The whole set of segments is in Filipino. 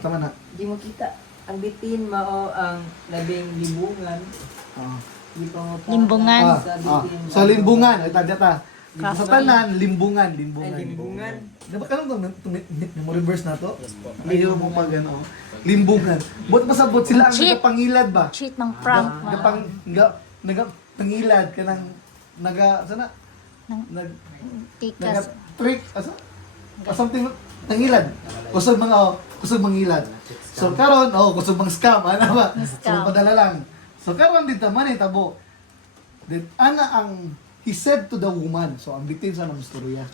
tama na. Di mo kita. Ang bitin mao ang labing libungan. Oo. Di pa mo Limbungan. Sa limbungan, ay tadya ta. Kahoy. Sa tanan, limbungan. Ay, limbungan. Diba kanong mo reverse na to? Ayaw mo pag ano. Limbungan. Bot masabot sila ang Cheat. nagapangilad ba? Cheat ng prank. Nagapangilad ka ng sana? Nag Tikas. trick something nangilad. Kusog mangilad. So karon kusog mang scam ana ba? So Scam. padala lang. So karon dito man tabo. Then ana ang he said to the woman. So ang bitin sa nang istorya.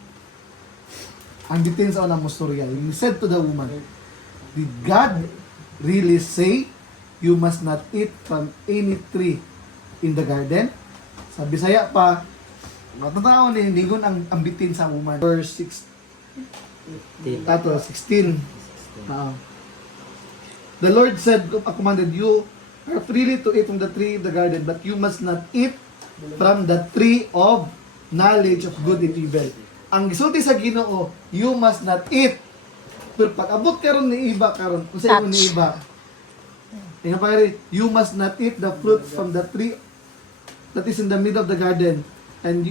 Ang bitin sa nang istorya. He said to the woman, did God really say you must not eat from any tree in the garden? Sa Bisaya pa, matataon ni Ningon ang bitin sa woman. Verse 6, tato, 16. The Lord said, commanded you are freely to eat from the tree of the garden, but you must not eat from the tree of knowledge of good and evil. Ang gisulti sa Ginoo, you must not eat. Pero pag abot karon ni iba karon, kung sa ni iba, tingnan pa rin, you must not eat the fruit from the tree that is in the middle of the garden, and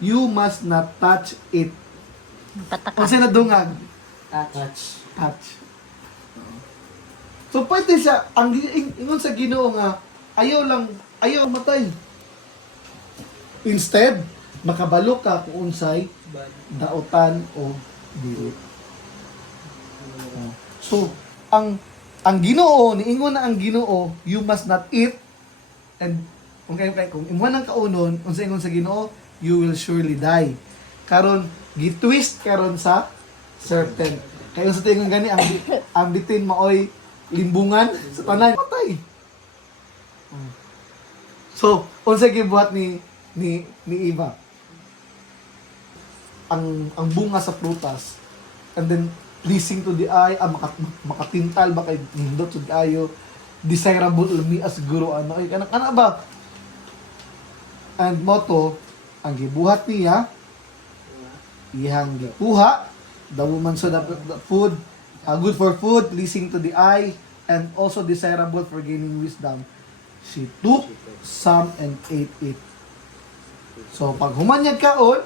you must not touch it. Pataka. Kasi nadungag, Touch. touch. So pwede siya, ang ingon sa Ginoo nga, ayaw matay. Instead, makabalo ka kung unsay daotan o dili. So, ang Ginoo, niingon na ang Ginoo, you must not eat, and kung imuha ng kaunon, unsa ingon sa Ginoo, you will surely die. Karon gitwist karon sa serpent. Kaya sa tingin gani ang bitin maoy limbungan sa tanan patay. So, unsa gibuhat ni Eva? Ang bunga sa prutas, and then pleasing to the eye, makatintal ba kay nindot sud kayo, desirable lumi as siguro ano ay kana ba? And moto ang gibuhat niya, ihang gikuha, the woman saw the food, good for food, pleasing to the eye, and also desirable for gaining wisdom. She took some and ate it. So, pag humanyag kaon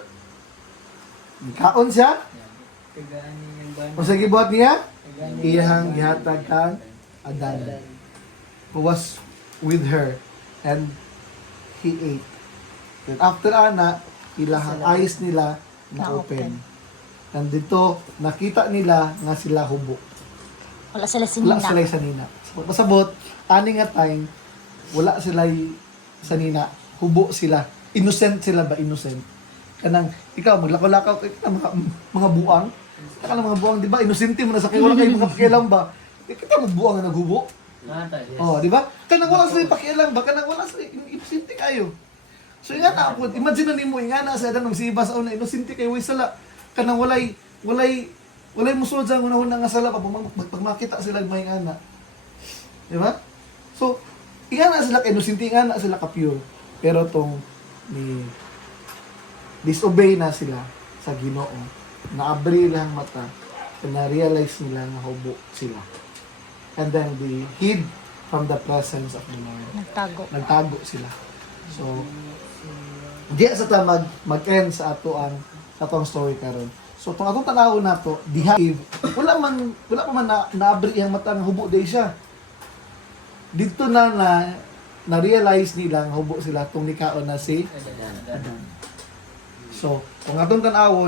siya, kung sa gibuhat niya, iyang gihatag kang Adan, who was with her, and he ate. Then after ana, ilahang eyes nila na-open. And dito, nakita nila nga sila hubo. Wala sila Wala sinina. sila sa nina. So, pasabot, ani nga time, wala sila sa nina. Hubo sila. Innocent sila ba? Innocent. Kanang, ikaw, maglakaw-lakaw, mga buang. Taka lang mga buang, di ba? Inosente mo na sa wala kayo mga pakialam ba? Kita mo buang na naghubo. Oh, di ba? Kanang wala sila pakialam ba? Kanang wala sila, inosente kayo. So, nga na ako, imagine na nimo, nga na sa adan ng siba sa una, inosente kayo, way sala. Kanang walay musulod sa una-una nga sala pa, pag makita sila may ngana. Di ba? So, ingana sila kay inosente, ingana sila ka-pure. Pero tong disobey na sila sa Ginoo. Naabri lang mata, and na-realize nila na hubo sila. And then they hid from the presence of the Lord. Nagtago sila. So, diya sa ta mag-end sa atong story karon. So, itong atong tanawon na to, diha, wala pa man naabri iyang mata nga hubo day siya. Dito na-realize nila nga hubo sila itong nikaon na si Adan. So, kung atong tanawon,